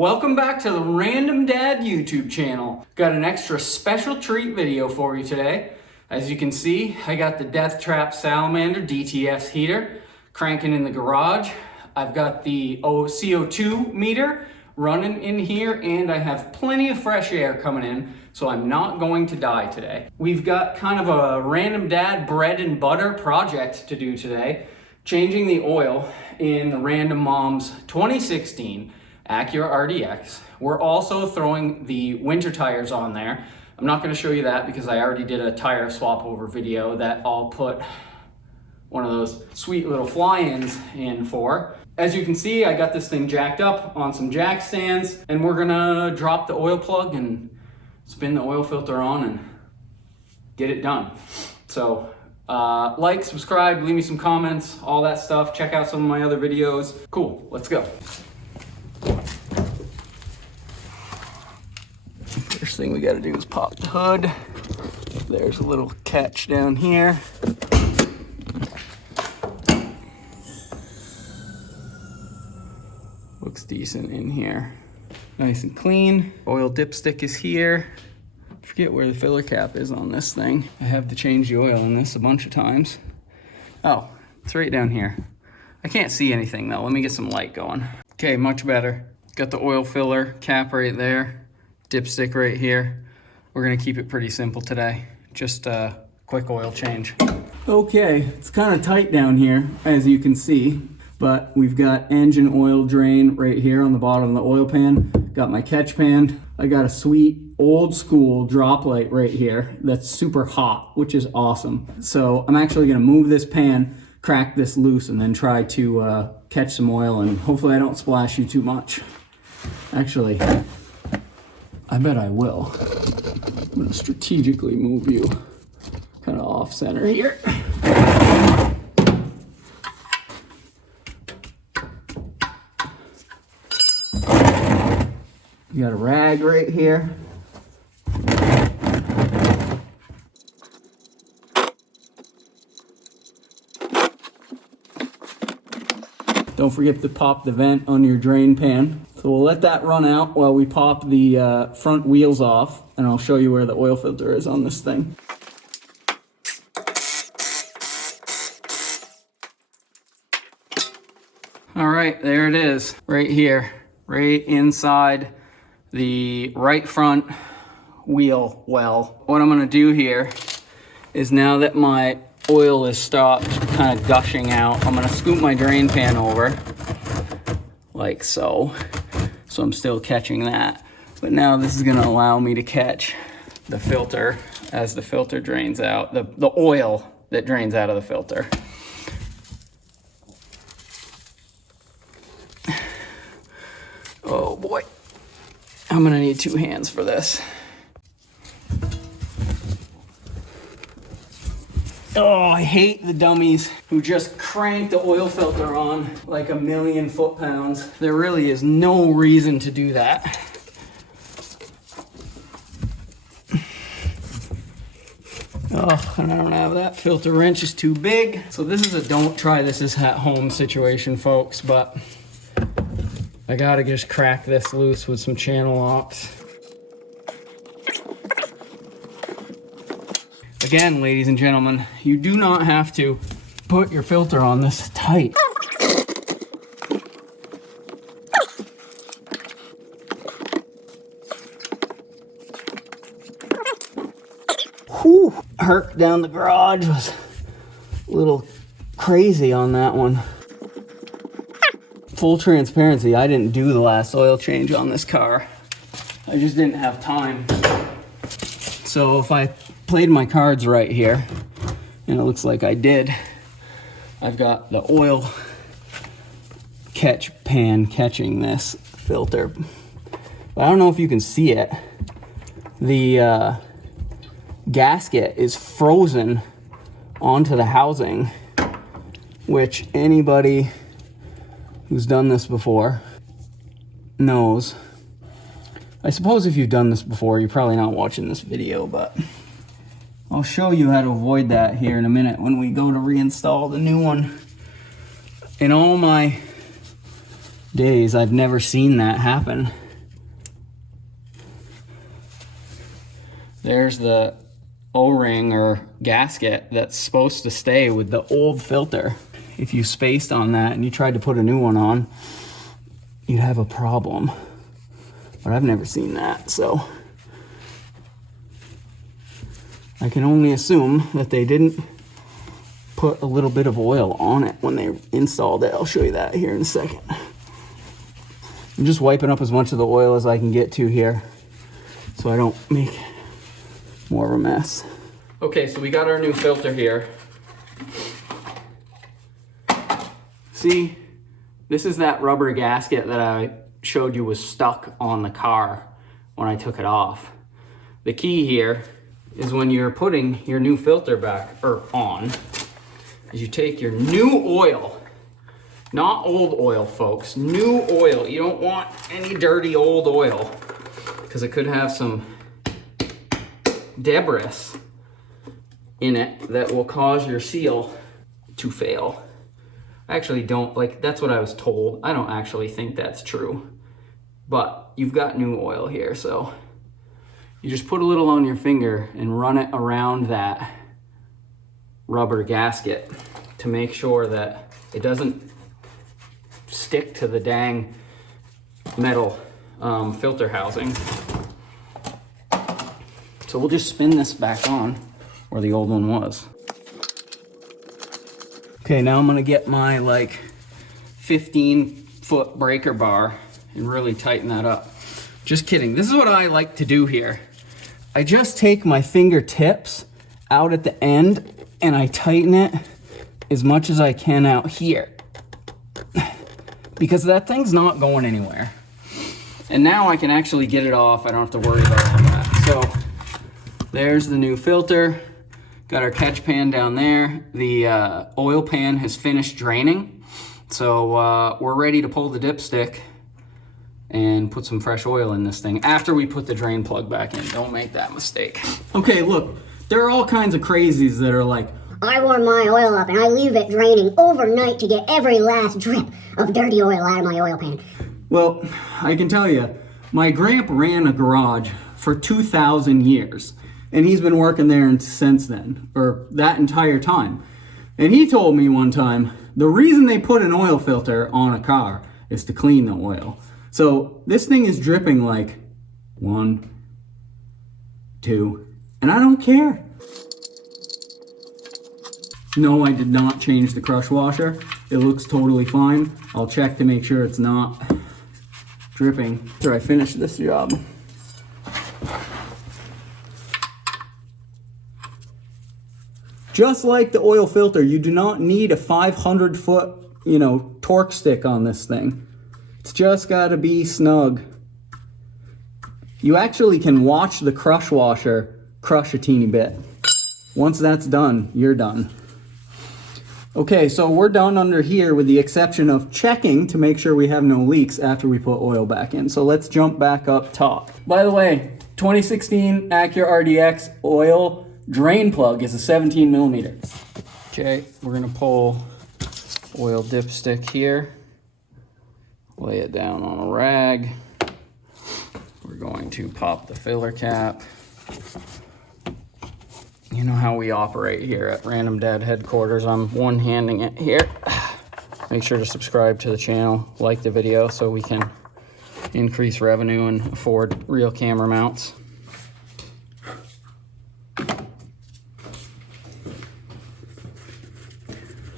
Welcome back to the Random Dad YouTube channel. Got an extra special treat video for you today. As you can see, I got the Death Trap Salamander DTS heater cranking in the garage. I've got the CO2 meter running in here, and I have plenty of fresh air coming in, so I'm not going to die today. We've got kind of a Random Dad bread and butter project to do today, changing the oil in the Random Mom's 2016 Acura RDX. We're also throwing the winter tires on there. I'm not going to show you that because I already did a tire swap over video that I'll put one of those sweet little fly-ins in for. As you can see, I got this thing jacked up on some jack stands, and we're gonna drop the oil plug and spin the oil filter on and get it done. So like, subscribe, leave me some comments, all that stuff. Check out some of my other videos. Cool, let's go. First thing we gotta do is pop the hood. There's a little catch down here. Looks decent in here. Nice and clean. Oil dipstick is here. I forget where the filler cap is on this thing. I have to change the oil in this a bunch of times. Oh, it's right down here. I can't see anything though. Let me get some light going. Okay, much better. Got the oil filler cap right there. Dipstick right here. We're gonna keep it pretty simple today. Just a quick oil change. Okay, it's kind of tight down here, as you can see, but we've got engine oil drain right here on the bottom of the oil pan. Got my catch pan. I got a sweet old school drop light right here that's super hot, which is awesome. So I'm actually gonna move this pan, crack this loose, and then try to catch some oil, and hopefully I don't splash you too much. Actually, I bet I will. I'm gonna strategically move you kind of off center here. You got a rag right here. Don't forget to pop the vent on your drain pan. So we'll let that run out while we pop the front wheels off, and I'll show you where the oil filter is on this thing. All right, there it is, right here, right inside the right front wheel well. What I'm gonna do here is, now that my oil is stopped kind of gushing out, I'm gonna scoop my drain pan over like so. So I'm still catching that. But now this is gonna allow me to catch the filter as the filter drains out, the oil that drains out of the filter. Oh boy, I'm gonna need two hands for this. Oh, I hate the dummies who just crank the oil filter on like 1,000,000 foot-pounds. There really is no reason to do that. Oh, and I don't have that. Filter wrench is too big. So this is a don't try this at home situation, folks, but I gotta just crack this loose with some channel locks. Again, ladies and gentlemen, you do not have to put your filter on this tight. Whew, herc down the garage was a little crazy on that one. Full transparency, I didn't do the last oil change on this car. I just didn't have time. So if I played my cards right here, and it looks like I did, I've got the oil catch pan catching this filter. But I don't know if you can see it. The gasket is frozen onto the housing, which anybody who's done this before knows. I suppose if you've done this before, you're probably not watching this video, but I'll show you how to avoid that here in a minute when we go to reinstall the new one. In all my days, I've never seen that happen. There's the O-ring or gasket that's supposed to stay with the old filter. If you spaced on that and you tried to put a new one on, you'd have a problem. But I've never seen that, so I can only assume that they didn't put a little bit of oil on it when they installed it. I'll show you that here in a second. I'm just wiping up as much of the oil as I can get to here so I don't make more of a mess. Okay, so we got our new filter here. See, this is that rubber gasket that I showed you was stuck on the car when I took it off. The key here is when you're putting your new filter back or on, is you take your new oil, not old oil, folks, new oil. You don't want any dirty old oil because it could have some debris in it that will cause your seal to fail. I actually don't, like, that's what I was told. I don't actually think that's true, but you've got new oil here, so you just put a little on your finger and run it around that rubber gasket to make sure that it doesn't stick to the dang metal filter housing. So we'll just spin this back on where the old one was. Okay, now I'm gonna get my like 15-foot breaker bar and really tighten that up. Just kidding. This is what I like to do here. I just take my fingertips out at the end and I tighten it as much as I can out here, because that thing's not going anywhere. And now I can actually get it off. I don't have to worry about all that. So there's the new filter. Got our catch pan down there. The oil pan has finished draining. So we're ready to pull the dipstick and put some fresh oil in this thing after we put the drain plug back in. Don't make that mistake. Okay, look, there are all kinds of crazies that are like, I warm my oil up and I leave it draining overnight to get every last drip of dirty oil out of my oil pan. Well, I can tell you, my grandpa ran a garage for 2,000 years, and he's been working there since then, or that entire time. And he told me one time, the reason they put an oil filter on a car is to clean the oil. So this thing is dripping like 1, 2, and I don't care. No, I did not change the crush washer. It looks totally fine. I'll check to make sure it's not dripping after I finish this job. Just like the oil filter, you do not need a 500-foot, torque stick on this thing. It's just gotta be snug. You actually can watch the crush washer crush a teeny bit. Once that's done, you're done. Okay, so we're done under here with the exception of checking to make sure we have no leaks after we put oil back in. So let's jump back up top. By the way, 2016 Acura RDX oil drain plug is a 17 millimeter. Okay, we're gonna pull oil dipstick here, lay it down on a rag. We're going to pop the filler cap. You know how we operate here at Random Dad headquarters. I'm one-handing it here. Make sure to subscribe to the channel, like the video so we can increase revenue and afford real camera mounts.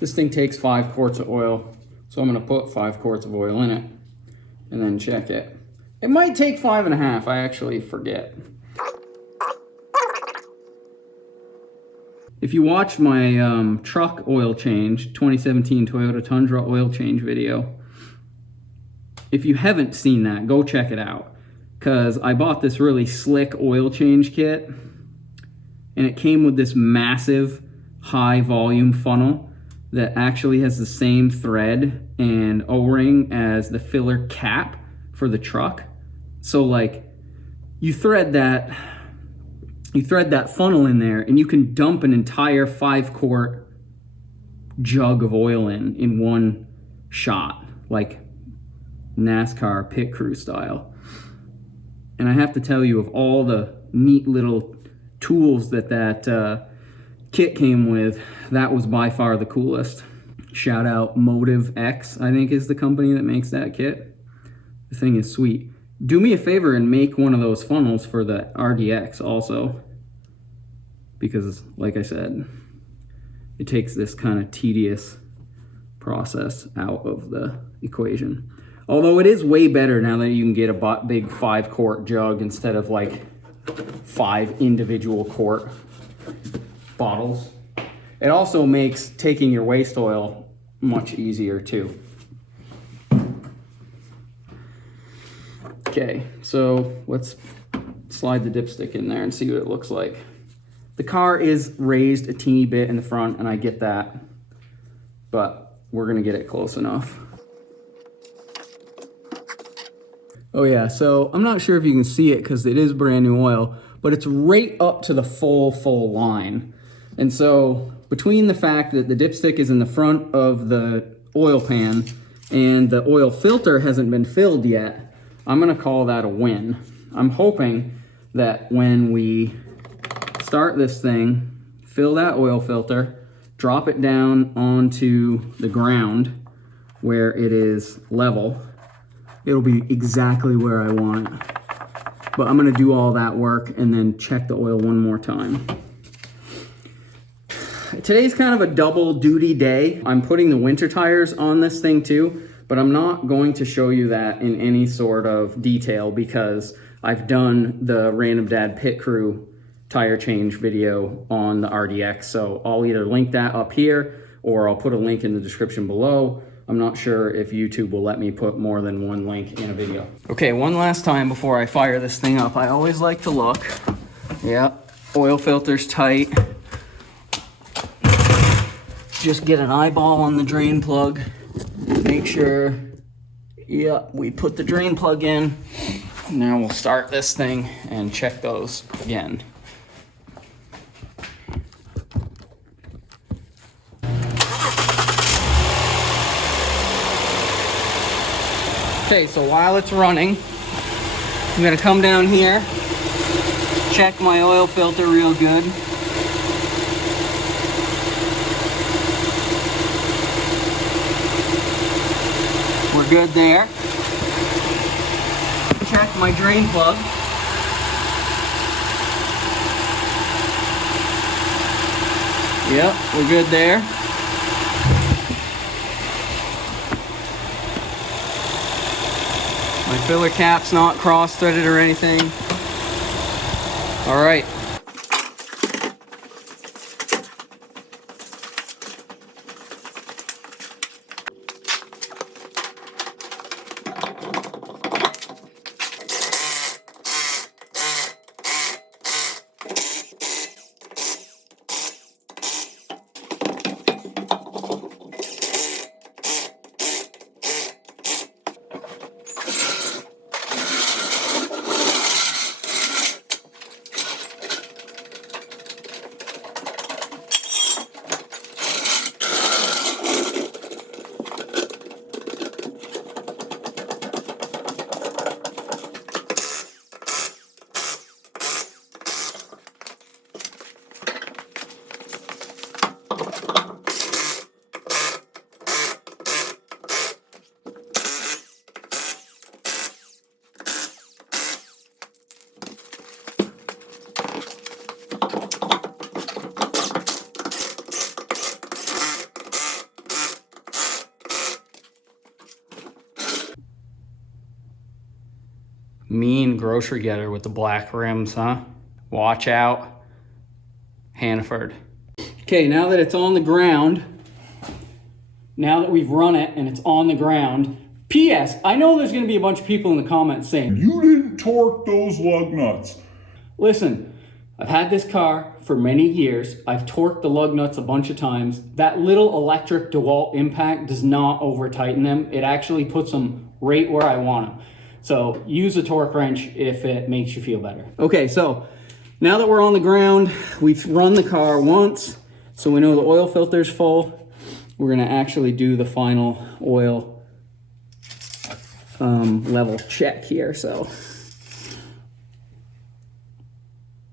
This thing takes 5 quarts of oil, so I'm gonna put 5 quarts of oil in it and then check it. It might take 5.5, I actually forget. If you watch my truck oil change, 2017 Toyota Tundra oil change video, if you haven't seen that, go check it out. Because I bought this really slick oil change kit, and it came with this massive high volume funnel that actually has the same thread and O-ring as the filler cap for the truck. So like, you thread that funnel in there and you can dump an entire 5-quart jug of oil in one shot, like NASCAR pit crew style. And I have to tell you, of all the neat little tools that kit came with, that was by far the coolest. Shout out Motive X, I think is the company that makes that kit. The thing is sweet. Do me a favor and make one of those funnels for the RDX also, because like I said, it takes this kind of tedious process out of the equation. Although it is way better now that you can get a big 5-quart jug instead of like 5 individual quart bottles. It also makes taking your waste oil much easier too. Okay, so let's slide the dipstick in there and see what it looks like. The car is raised a teeny bit in the front, and I get that, but we're gonna get it close enough. Oh yeah, so I'm not sure if you can see it because it is brand new oil, but it's right up to the full line. And so between the fact that the dipstick is in the front of the oil pan and the oil filter hasn't been filled yet, I'm gonna call that a win. I'm hoping that when we start this thing, fill that oil filter, drop it down onto the ground where it is level, it'll be exactly where I want it. But I'm gonna do all that work and then check the oil one more time. Today's kind of a double duty day. I'm putting the winter tires on this thing too, but I'm not going to show you that in any sort of detail because I've done the Random Dad Pit Crew tire change video on the RDX. So I'll either link that up here or I'll put a link in the description below. I'm not sure if YouTube will let me put more than one link in a video. Okay, one last time before I fire this thing up, I always like to look. Yep, oil filter's tight. Just get an eyeball on the drain plug. Make sure, yep, we put the drain plug in. Now we'll start this thing and check those again. Okay, so while it's running, I'm gonna come down here, check my oil filter real good. We're good there. Check my drain plug. Yep, we're good there. My filler cap's not cross-threaded or anything. All right. Mean grocery getter with the black rims, huh? Watch out, Hannaford. Okay, now that it's on the ground, now that we've run it and it's on the ground, P.S. I know there's gonna be a bunch of people in the comments saying, "You didn't torque those lug nuts." Listen, I've had this car for many years. I've torqued the lug nuts a bunch of times. That little electric DeWalt impact does not over tighten them. It actually puts them right where I want them. So use a torque wrench if it makes you feel better. Okay, so now that we're on the ground, we've run the car once, so we know the oil filter's full. We're gonna actually do the final oil level check here. So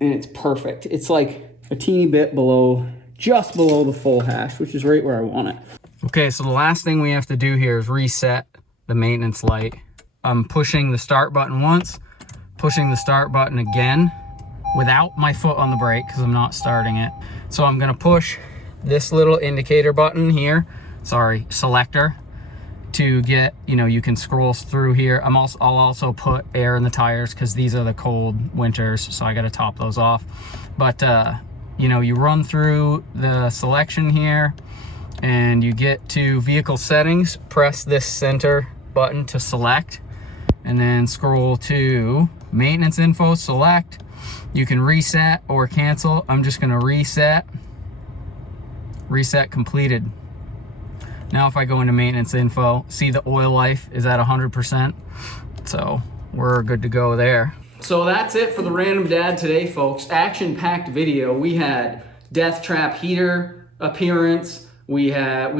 and it's perfect. It's like a teeny bit below, just below the full hash, which is right where I want it. Okay, so the last thing we have to do here is reset the maintenance light. I'm pushing the start button once, pushing the start button again without my foot on the brake because I'm not starting it. So I'm gonna push this little indicator button here, selector, to get, you know, you can scroll through here. I'll also put air in the tires because these are the cold winters, so I gotta top those off. But you know, you run through the selection here and you get to vehicle settings, press this center button to select, and then scroll to maintenance info, select. You can reset or cancel. I'm just gonna reset completed. Now if I go into maintenance info, see the oil life is at 100%. So we're good to go there. So that's it for the Random Dad today, folks. Action-packed video. We had death trap heater appearance. We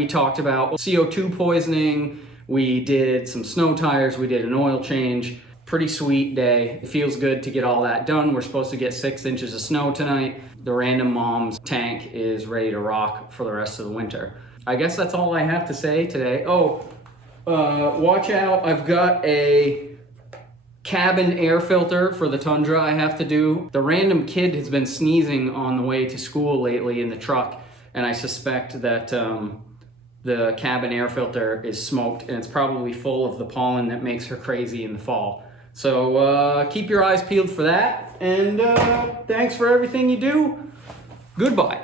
talked about CO2 poisoning. We did some snow tires. We did an oil change. Pretty sweet day. It feels good to get all that done. We're supposed to get 6 inches of snow tonight. The Random Mom's tank is ready to rock for the rest of the winter. I guess that's all I have to say today. Oh, watch out. I've got a cabin air filter for the Tundra I have to do. The random kid has been sneezing on the way to school lately in the truck, and I suspect that the cabin air filter is smoked, and it's probably full of the pollen that makes her crazy in the fall. So keep your eyes peeled for that, and thanks for everything you do. Goodbye.